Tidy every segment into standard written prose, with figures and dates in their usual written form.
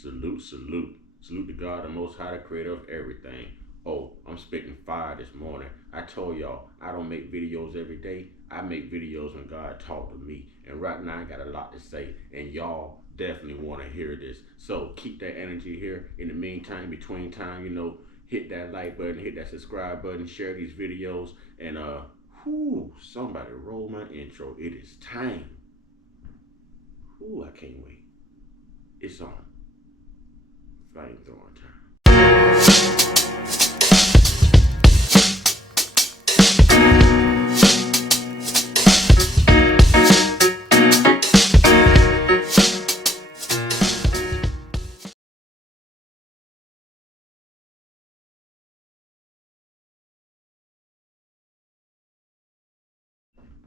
Salute, salute. Salute to God, the Most High, the creator of everything. Oh, I'm spitting fire this morning. I told y'all, I don't make videos every day. I make videos when God talk to me. And right now, I got a lot to say. And y'all definitely want to hear this. So keep that energy here. In the meantime, between time, hit that like button, hit that subscribe button, share these videos. And, somebody roll my intro. It is time. I can't wait. It's on. Flamethrowing time.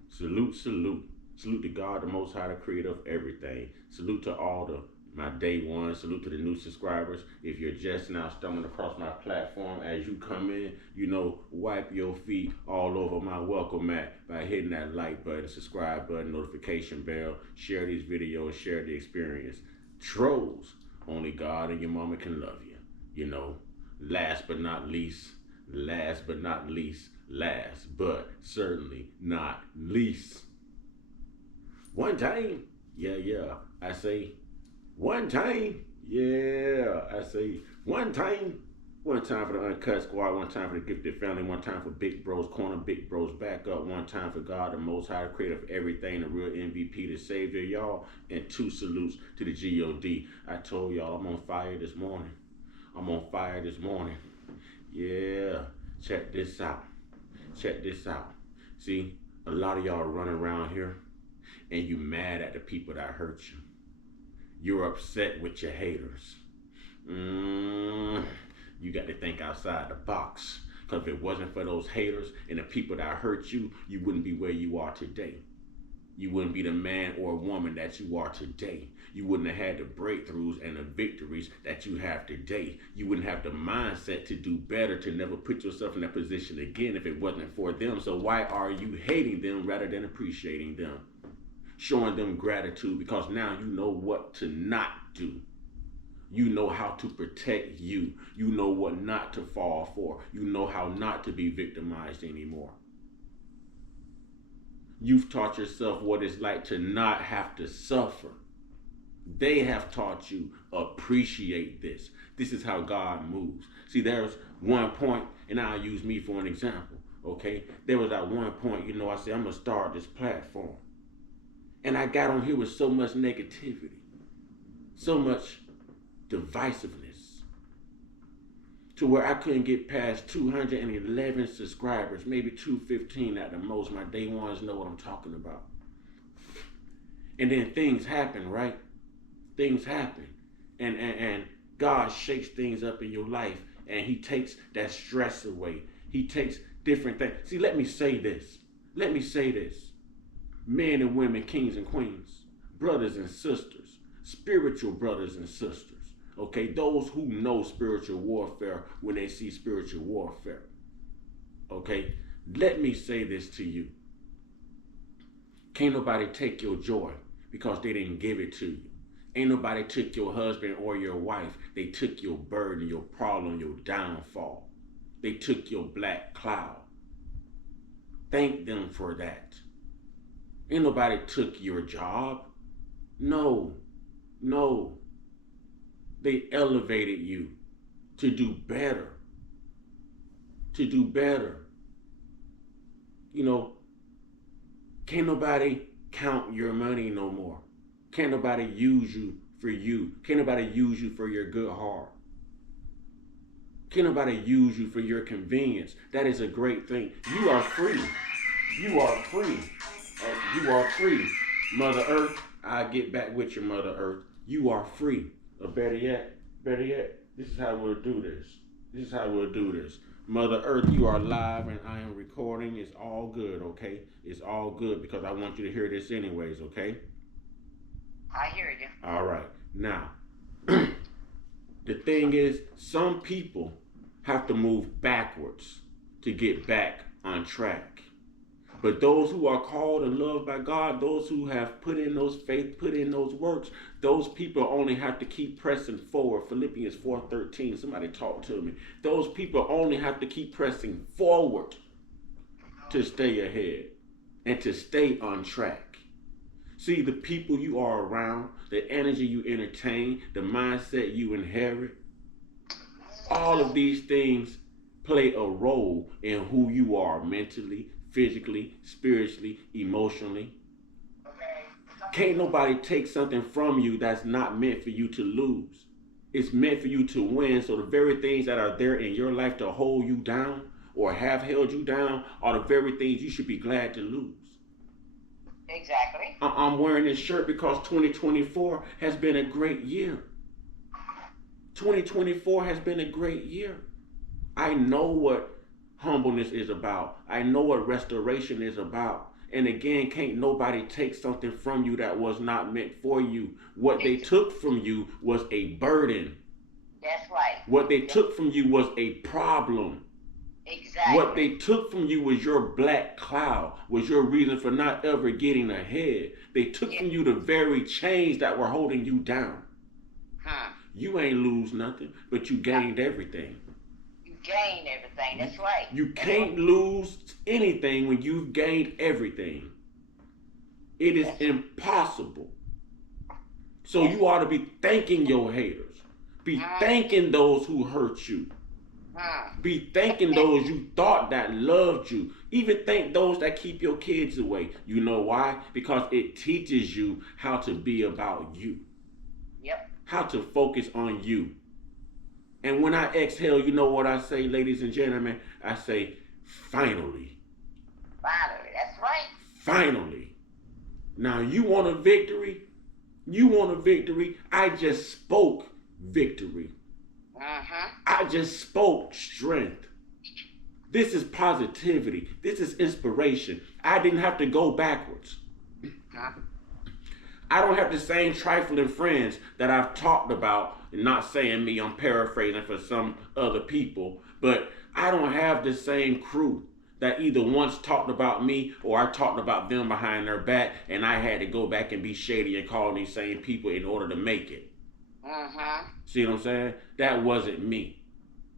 Salute, salute. Salute to God, the Most High, the creator of everything. Salute to all my day ones. Salute to the new subscribers. If you're just now stumbling across my platform, as you come in, wipe your feet all over my welcome mat by hitting that like button, subscribe button, notification bell. Share these videos, share the experience. Trolls, only God and your mama can love you. Last but not least, last but not least, last but certainly not least. One time, yeah, I say one time, yeah, I say one time. One time for the Uncut Squad, one time for the Gifted Family, one time for Big Bro's Corner, Big Bro's Backup, one time for God, the Most High, creator of everything, the real MVP, the Savior, y'all, and two salutes to the GOD. I told y'all I'm on fire this morning. I'm on fire this morning. Yeah, check this out. Check this out. See, a lot of y'all run around here and you mad at the people that hurt you. You're upset with your haters. You got to think outside the box. Because if it wasn't for those haters and the people that hurt you, you wouldn't be where you are today. You wouldn't be the man or woman that you are today. You wouldn't have had the breakthroughs and the victories that you have today. You wouldn't have the mindset to do better, to never put yourself in that position again if it wasn't for them. So why are you hating them rather than appreciating them? Showing them gratitude, because now you know what to not do. You know how to protect you. You know what not to fall for. You know how not to be victimized anymore. You've taught yourself what it's like to not have to suffer. They have taught you appreciate this. This is how God moves. See, there's one point, and I'll use me for an example, okay? There was at one point, I said, I'm going to start this platform. And I got on here with so much negativity, so much divisiveness, to where I couldn't get past 211 subscribers, maybe 215 at the most. My day ones know what I'm talking about. And then things happen, right? Things happen. And God shakes things up in your life, and he takes that stress away. He takes different things. See, let me say this. Men and women, kings and queens, brothers and sisters, spiritual brothers and sisters. Okay, those who know spiritual warfare when they see spiritual warfare. Okay, let me say this to you. Can't nobody take your joy because they didn't give it to you. Ain't nobody took your husband or your wife. They took your burden, your problem, your downfall. They took your black cloud. Thank them for that. Ain't nobody took your job. No. They elevated you to do better. Can't nobody count your money no more. Can't nobody use you for you. Can't nobody use you for your good heart. Can't nobody use you for your convenience. That is a great thing. You are free. You are free. You are free. Mother Earth, I'll get back with you, Mother Earth. You are free. Or better yet, this is how we'll do this. Mother Earth, you are live and I am recording. It's all good, okay? It's all good because I want you to hear this anyways, okay? I hear you. All right. Now, the thing is, some people have to move backwards to get back on track. But those who are called and loved by God, those who have put in those faith, put in those works, those people only have to keep pressing forward. Philippians 4:13. Somebody talk to me. Those people only have to keep pressing forward to stay ahead and to stay on track. See, the people you are around, the energy you entertain, the mindset you inherit, all of these things play a role in who you are mentally, physically, spiritually, emotionally. Can't nobody take something from you that's not meant for you to lose. It's meant for you to win. So the very things that are there in your life to hold you down or have held you down are the very things you should be glad to lose. Exactly. I'm wearing this shirt because 2024 has been a great year. 2024 has been a great year. I know what humbleness is about. I know what restoration is about. And again, can't nobody take something from you that was not meant for you. What they took from you was a burden. That's right. What they took from you was a problem. Exactly. What they took from you was your black cloud, was your reason for not ever getting ahead. They took from you the very chains that were holding you down. You ain't lose nothing, but you gained everything. You gained everything. That's right. You can't lose anything when you've gained everything. It is impossible. So you ought to be thanking your haters. Be thanking those who hurt you. Be thanking those you thought that loved you. Even thank those that keep your kids away. You know why? Because it teaches you how to be about you. Yep. How to focus on you. And when I exhale, you know what I say, ladies and gentlemen? I say, finally. Finally, that's right. Finally. Now, you want a victory? You want a victory? I just spoke victory. I just spoke strength. This is positivity. This is inspiration. I didn't have to go backwards. I don't have the same trifling friends that I've talked about. Not saying me, I'm paraphrasing for some other people, but I don't have the same crew that either once talked about me or I talked about them behind their back, and I had to go back and be shady and call these same people in order to make it. See what I'm saying? That wasn't me.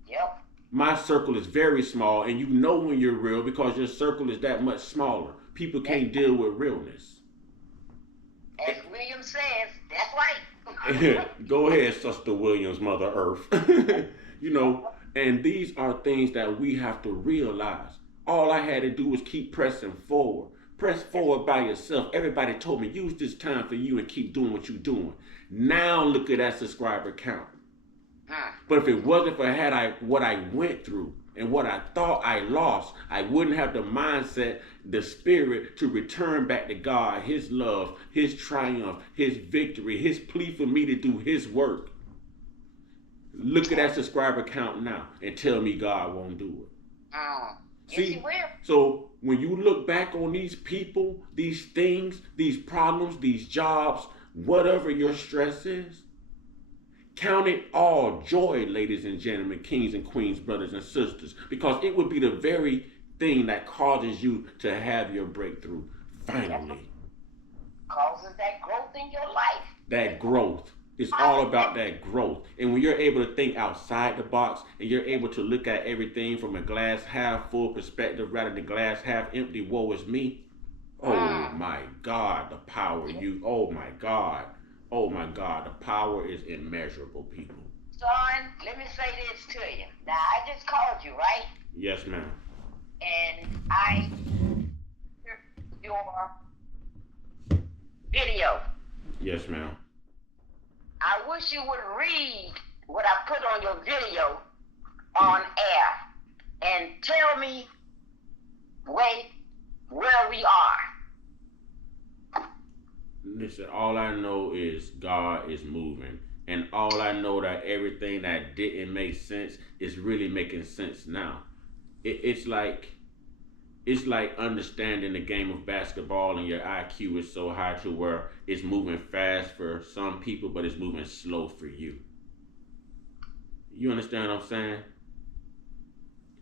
Yep. My circle is very small, and you know when you're real because your circle is that much smaller. People can't deal with realness. As William says, that's right. Go ahead, Sister Williams, Mother Earth. You know, and these are things that we have to realize. All I had to do was keep pressing forward. Press forward by yourself. Everybody told me, use this time for you and keep doing what you're doing. Now look at that subscriber count. But if it wasn't for what I went through and what I thought I lost, I wouldn't have the mindset, the spirit to return back to God, His love, His triumph, His victory, His plea for me to do His work. Look at that subscriber count now and tell me God won't do it. See, yes, so when you look back on these people, these things, these problems, these jobs, whatever your stress is, count it all joy, ladies and gentlemen, kings and queens, brothers and sisters, because it would be the very thing that causes you to have your breakthrough finally. Causes that growth in your life. That growth. It's all about that growth. And when you're able to think outside the box and you're able to look at everything from a glass half full perspective rather than glass half empty, woe is me. Oh my God, the power oh my God. Oh my God, the power is immeasurable, people. Son, let me say this to you. Now, I just called you, right? Yes, ma'am. And I your video. Yes, ma'am. I wish you would read what I put on your video on air and tell me where we are. Listen, all I know is God is moving. And all I know that everything that didn't make sense is really making sense now. It's like understanding the game of basketball and your IQ is so high to where it's moving fast for some people, but it's moving slow for you. You understand what I'm saying?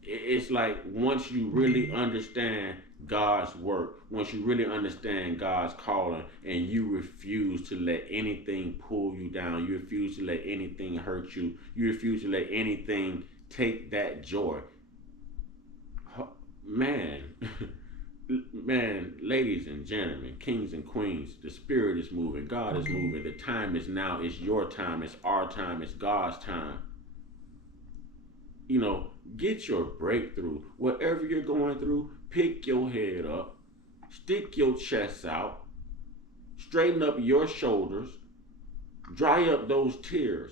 It's like once you really understand God's work, once you really understand God's calling, and you refuse to let anything pull you down, you refuse to let anything hurt you, you refuse to let anything take that joy, man, man, ladies and gentlemen, kings and queens, the spirit is moving, God is moving. The time is now. It's your time. It's our time. It's God's time. Get your breakthrough. Whatever you're going through, pick your head up, stick your chest out, straighten up your shoulders, dry up those tears,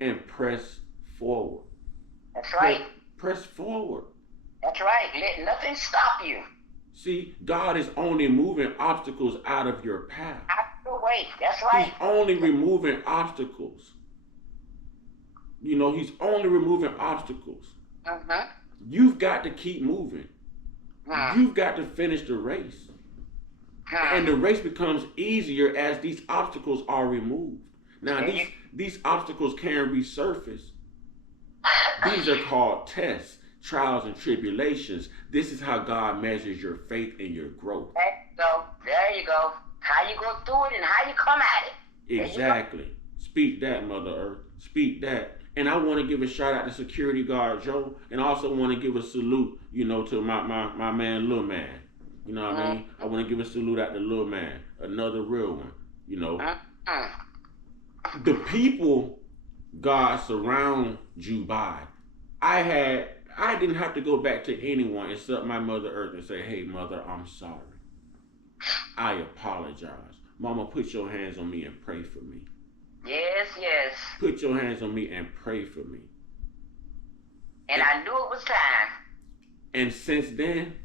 and press forward. That's right. Press forward. That's right. Let nothing stop you. See, God is only moving obstacles out of your path. Out of your way. That's right. He's only removing obstacles. He's only removing obstacles. Mm-hmm. You've got to keep moving. You've got to finish the race. And the race becomes easier as these obstacles are removed. Now, these obstacles can resurface. These are called tests, trials, and tribulations. This is how God measures your faith and your growth. There you go. How you go through it and how you come at it. Exactly. Speak that, Mother Earth. Speak that. And I want to give a shout out to security guard Joe, and I also want to give a salute, to my man Lil Man. You know what I mean? I want to give a salute out to Lil Man, another real one. The people God surround you by. I didn't have to go back to anyone except my Mother Earth and say, "Hey, Mother, I'm sorry. I apologize. Mama, put your hands on me and pray for me." Yes, yes. Put your hands on me and pray for me. And I knew it was time. And since then,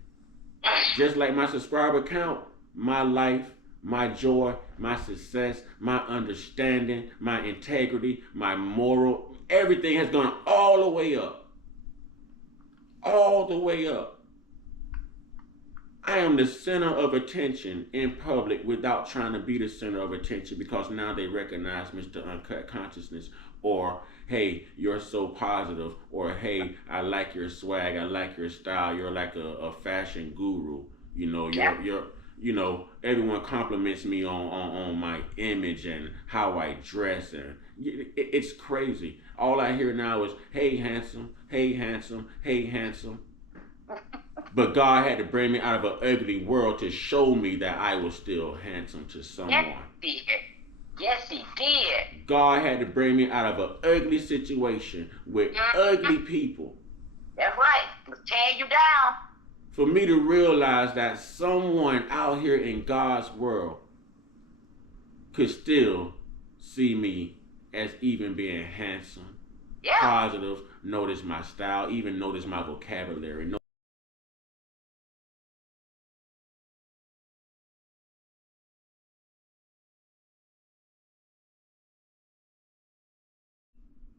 just like my subscriber count, my life, my joy, my success, my understanding, my integrity, my moral, everything has gone all the way up. All the way up. I am the center of attention in public without trying to be the center of attention, because now they recognize Mr. Uncut Consciousness, or hey, you're so positive, or hey, I like your swag, I like your style, you're like a fashion guru. You're everyone compliments me on my image and how I dress, and it's crazy. All I hear now is, hey handsome, hey handsome, hey handsome. But God had to bring me out of an ugly world to show me that I was still handsome to someone. Yes, he did. God had to bring me out of an ugly situation with ugly people. That's right. It's tearing you down. For me to realize that someone out here in God's world could still see me as even being handsome, positive, notice my style, even notice my vocabulary.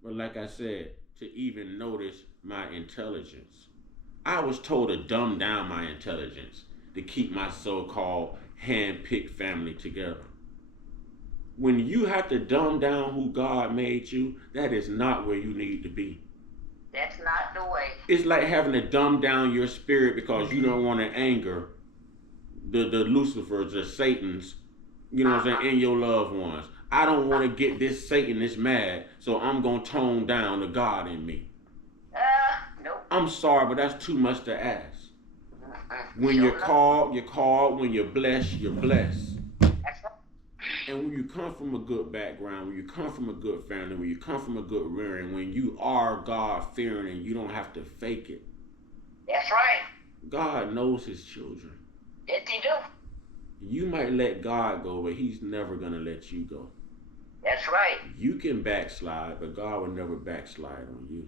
But like I said, to even notice my intelligence. I was told to dumb down my intelligence to keep my so-called hand-picked family together. When you have to dumb down who God made you, that is not where you need to be. That's not the way. It's like having to dumb down your spirit because you don't want to anger the Lucifers, the Satans, what I'm saying, and your loved ones. I don't want to get this Satan this mad, so I'm going to tone down the God in me. Nope. I'm sorry, but that's too much to ask. When you're called, you're called. When you're blessed, you're blessed. That's right. And when you come from a good background, when you come from a good family, when you come from a good rearing, when you are God-fearing and you don't have to fake it. That's right. God knows his children. Yes, he do. You might let God go, but he's never going to let you go. That's right. You can backslide, but God will never backslide on you.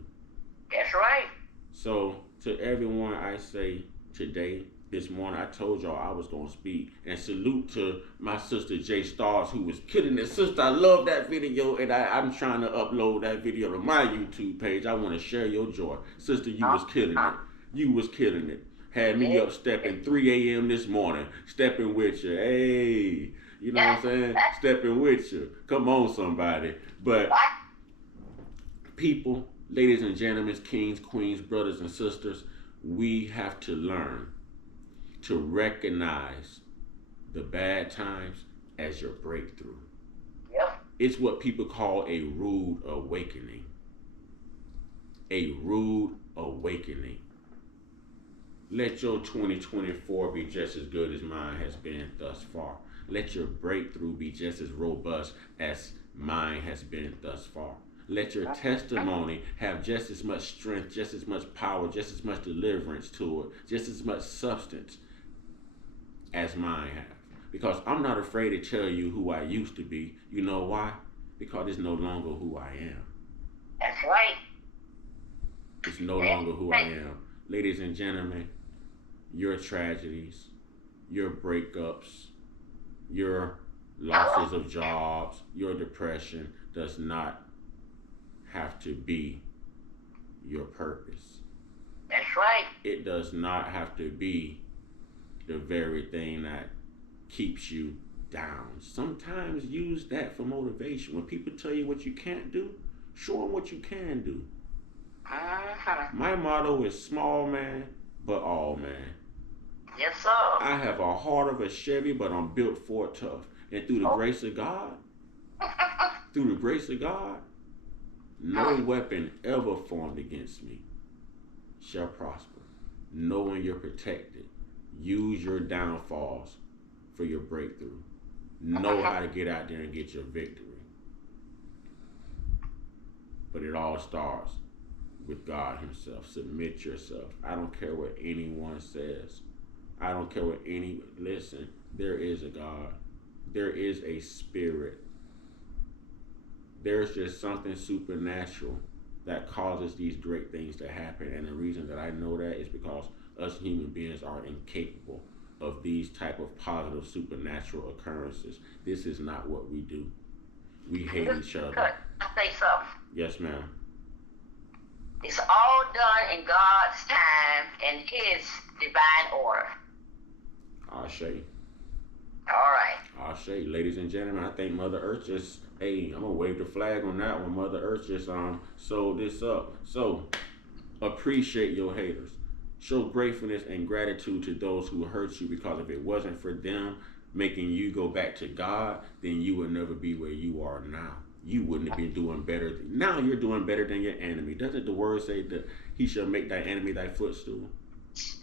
That's right. So to everyone I say today, this morning, I told y'all I was going to speak. And salute to my sister J Stars, who was killing it. Sister, I love that video, and I'm trying to upload that video to my YouTube page. I want to share your joy. Sister, you was killing it. You was killing it. Had me up stepping 3 a.m. this morning, stepping with you. Hey, you know what I'm saying? Stepping with you. Come on, somebody. But people, ladies and gentlemen, kings, queens, brothers and sisters, we have to learn to recognize the bad times as your breakthrough. Yep. It's what people call a rude awakening. A rude awakening. Let your 2024 be just as good as mine has been thus far. Let your breakthrough be just as robust as mine has been thus far. Let your testimony have just as much strength, just as much power, just as much deliverance to it, just as much substance as mine have. Because I'm not afraid to tell you who I used to be. You know why? Because it's no longer who I am. That's right. It's no longer who I am. Ladies and gentlemen, your tragedies, your breakups, your losses of jobs, your depression does not have to be your purpose. That's right. It does not have to be the very thing that keeps you down. Sometimes use that for motivation. When people tell you what you can't do, show them what you can do. My motto is small man, but all man. Yes, sir. I have a heart of a Chevy, but I'm built for it tough. And through the grace of God, no weapon ever formed against me shall prosper. Knowing you're protected. Use your downfalls for your breakthrough. Know how to get out there and get your victory. But it all starts with God himself. Submit yourself. I don't care what anyone says. I don't care what listen, there is a God. There is a spirit. There's just something supernatural that causes these great things to happen. And the reason that I know that is because us human beings are incapable of these type of positive supernatural occurrences. This is not what we do. We hate each other. I say something. Yes, ma'am. It's all done in God's time and his divine order. Ashe. All right. Ashe. Ladies and gentlemen, I think Mother Earth just, I'm gonna wave the flag on that one. Mother Earth just sold this up. So appreciate your haters. Show gratefulness and gratitude to those who hurt you, because if it wasn't for them making you go back to God, then you would never be where you are now. You wouldn't have been doing better. Now you're doing better than your enemy. Doesn't the word say that he shall make thy enemy thy footstool?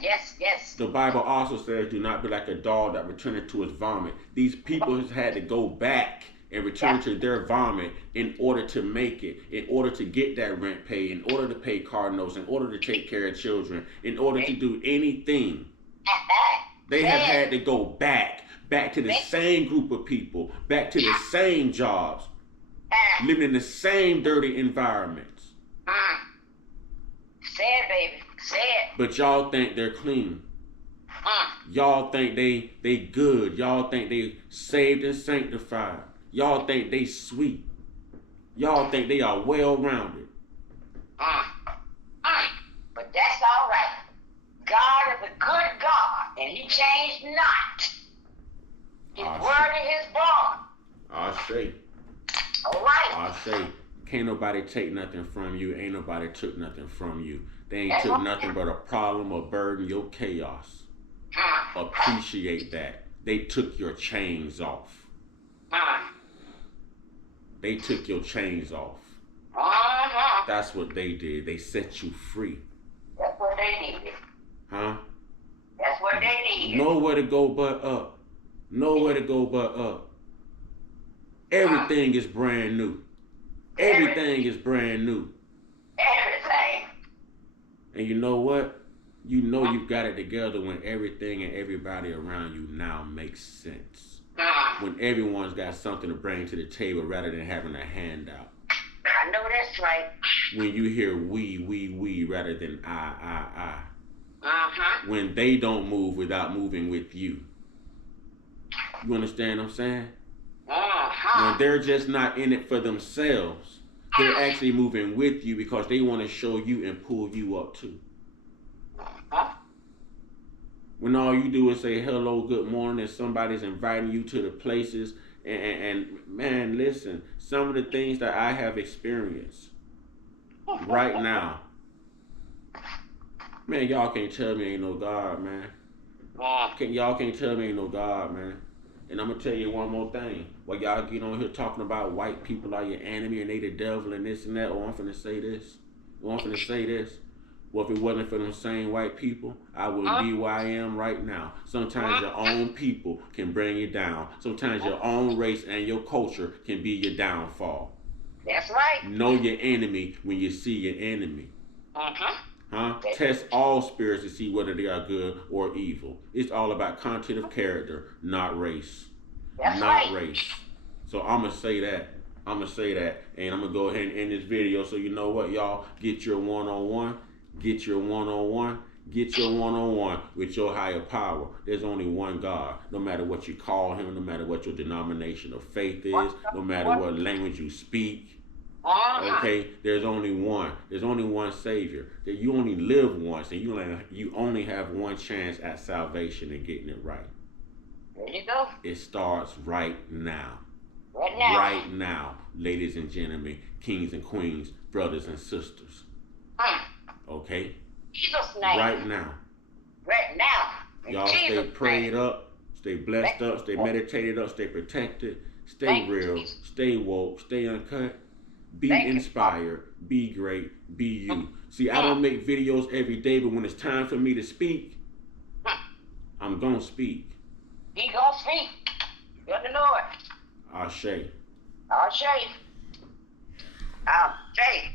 Yes, yes. The Bible also says, do not be like a dog that returneth to his vomit. These people has had to go back and return to their vomit in order to make it, in order to get that rent paid, in order to pay car notes, in order to take care of children, in order to do anything. They have had to go back to the same group of people, back to the same jobs, living in the same dirty environments. Sad, baby. Sad. But y'all think they're clean. Y'all think they good. Y'all think they saved and sanctified. Y'all think they sweet. Y'all think they are well-rounded. But that's all right. God is a good God, and he changed not. His word and his bond. Ashe. All right. Ashe. Can't nobody take nothing from you. Ain't nobody took nothing from you. They ain't took nothing but a problem, a burden, your chaos. Appreciate that. They took your chains off. They took your chains off. That's what they did. They set you free. That's what they needed. Huh? That's what they needed. Nowhere to go but up. Nowhere to go but up. Everything is brand new. Everything is brand new. Everything. And you know what? You know you've got it together when everything and everybody around you now makes sense. When everyone's got something to bring to the table rather than having a handout. I know that's right. When you hear we rather than I. Uh-huh. When they don't move without moving with you. You understand what I'm saying? Uh-huh. When they're just not in it for themselves. They're actually moving with you because they want to show you and pull you up too. When all you do is say hello, good morning, and somebody's inviting you to the places, and man, listen, some of the things that I have experienced right now, man, y'all can't tell me ain't no God, man. Y'all can't tell me ain't no God, man. And I'm gonna tell you one more thing. While y'all get on here talking about white people are your enemy and they the devil and this and that, I'm finna say this. I'm finna say this. Well, if it wasn't for them same white people, I wouldn't be where I am right now. Sometimes your own people can bring you down. Sometimes your own race and your culture can be your downfall. That's right. Know your enemy when you see your enemy. Test all spirits to see whether they are good or evil. It's all about content of character, not race. That's not right. race. So I'm gonna say that. And I'm gonna go ahead and end this video. So you know what, y'all? Get your one-on-one. Get your one-on-one. Get your one-on-one with your higher power. There's only one God. No matter what you call him, no matter what your denomination of faith is, no matter what language you speak. Okay, there's only one. There's only one Savior. That you only live once, and you only have one chance at salvation and getting it right. There you go. It starts right now. Right now. Right now, ladies and gentlemen, kings and queens, brothers and sisters. Okay. Jesus' name. Right now. Right now. Y'all stay prayed up, stay blessed up, stay meditated up, stay protected, stay real, stay woke, stay uncut. Be inspired, be great, be you. See, I don't make videos every day, but when it's time for me to speak, I'm gonna speak. He gonna speak. You got to know it. Ashe. Ashe. Ashe.